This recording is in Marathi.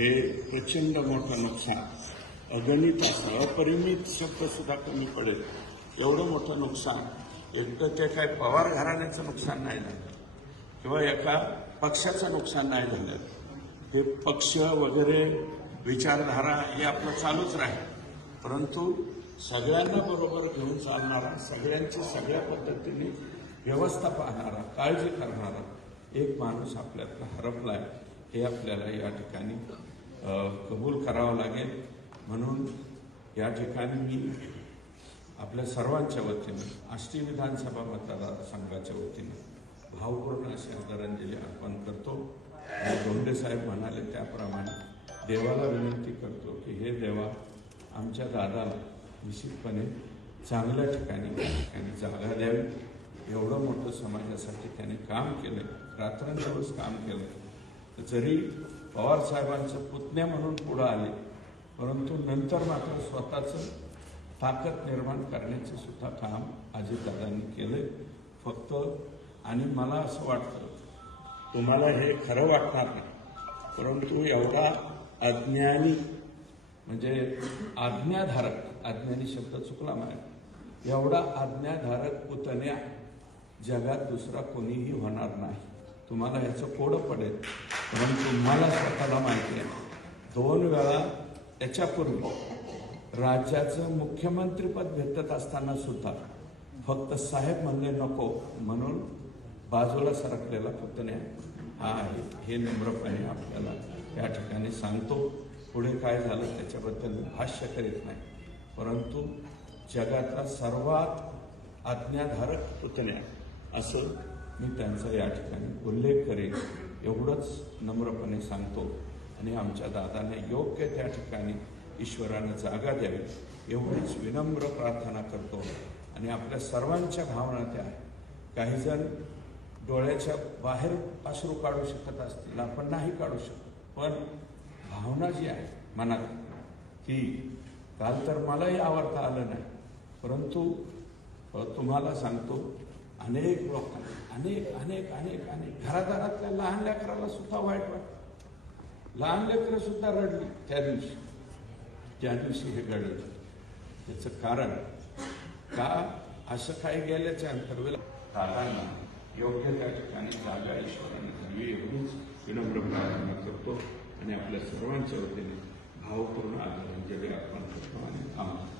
हे प्रचंड मोठं नुकसान, अगणित असं अपरिमित शब्दसुद्धा कमी पडेल एवढं मोठं नुकसान. एकटं ते काय पवार घराण्याचं नुकसान नाही झालं किंवा एका पक्षाचं नुकसान नाही झालं. हे पक्ष वगैरे विचारधारा हे आपलं चालूच राहील, परंतु सगळ्यांना बरोबर घेऊन चालणारा, सगळ्यांची सगळ्या पद्धतीने व्यवस्था पाहणारा, काळजी करणारा एक माणूस आपल्यातला हरपला आहे, हे आपल्याला या ठिकाणी कबूल करावं लागेल. म्हणून या ठिकाणी मी आपल्या सर्वांच्या वतीने, आष्टी विधानसभा मतदारसंघाच्या वतीने भावपूर्ण अशी आदरांजली अर्पण करतो. धोंडे साहेब म्हणाले त्याप्रमाणे देवाला विनंती करतो की हे देवा, आमच्या दादाला निश्चितपणे चांगल्या ठिकाणी जागा द्यावी. एवढं मोठं समाजासाठी त्याने काम केलं, रात्रंदिवस काम केलं. तर जरी पवार साहेबांचं पुतण्या म्हणून पुढं आले, परंतु नंतर मात्र स्वतःचं ताकद निर्माण करण्याचे सुद्धा काम अजितदादांनी केले. फक्त आणि मला असं वाटतं, तुम्हाला हे खरं वाटणार नाही, परंतु एवढा अज्ञानी, म्हणजे आज्ञाधारक, अज्ञानी शब्द चुकला माझ्या, एवढा आज्ञाधारक पुतण्या जगात दुसरा कोणीही होणार नाही. तुम्हाला ह्याचं कोडं पडेल, परंतु मला स्वतःला माहिती आहे, 2 वेळा त्याच्यापूर्वी राज्याचं मुख्यमंत्रीपद भेटत असताना सुद्धा फक्त साहेब म्हणले नको म्हणून बाजूला सरकलेला पुतण्या हा आहे. हे नम्रपणे आपल्याला या ठिकाणी सांगतो. पुढे काय झालं त्याच्याबद्दल भाष्य करीत नाही, परंतु जगातला सर्वात आज्ञाधारक पुतण्या असं मी त्यांचा या ठिकाणी उल्लेख करेन, एवढंच नम्रपणे सांगतो. आणि आमच्या दादाने योग्य त्या ठिकाणी ईश्वरानं जागा द्यावी एवढीच विनम्र प्रार्थना करतो. आणि आपल्या सर्वांच्या भावना त्या आहे. काही जण डोळ्याच्या बाहेर अश्रू काढू शकत असतील, आपण नाही काढू शकत, पण भावना जी आहे मनात, की काल तर मलाही आवडता आलं नाही, परंतु तुम्हाला सांगतो, अनेक लोकांना, अनेक घरादारातल्या लहान लेकराला सुद्धा वाईट वाटतं. लहान लेकरं सुद्धा रडली ज्या दिवशी हे घडलं. त्याचं कारण का असं काही गेल्याच्या अंतर्गत दादांना योग्य त्या ठिकाणी जागा ईश्वराने द्यावी एवढीच विनम्र प्रार्थना करतो. आणि आपल्या सर्वांच्या वतीने भावपूर्ण आदरांजली अर्पण करतो आणि थांबतो.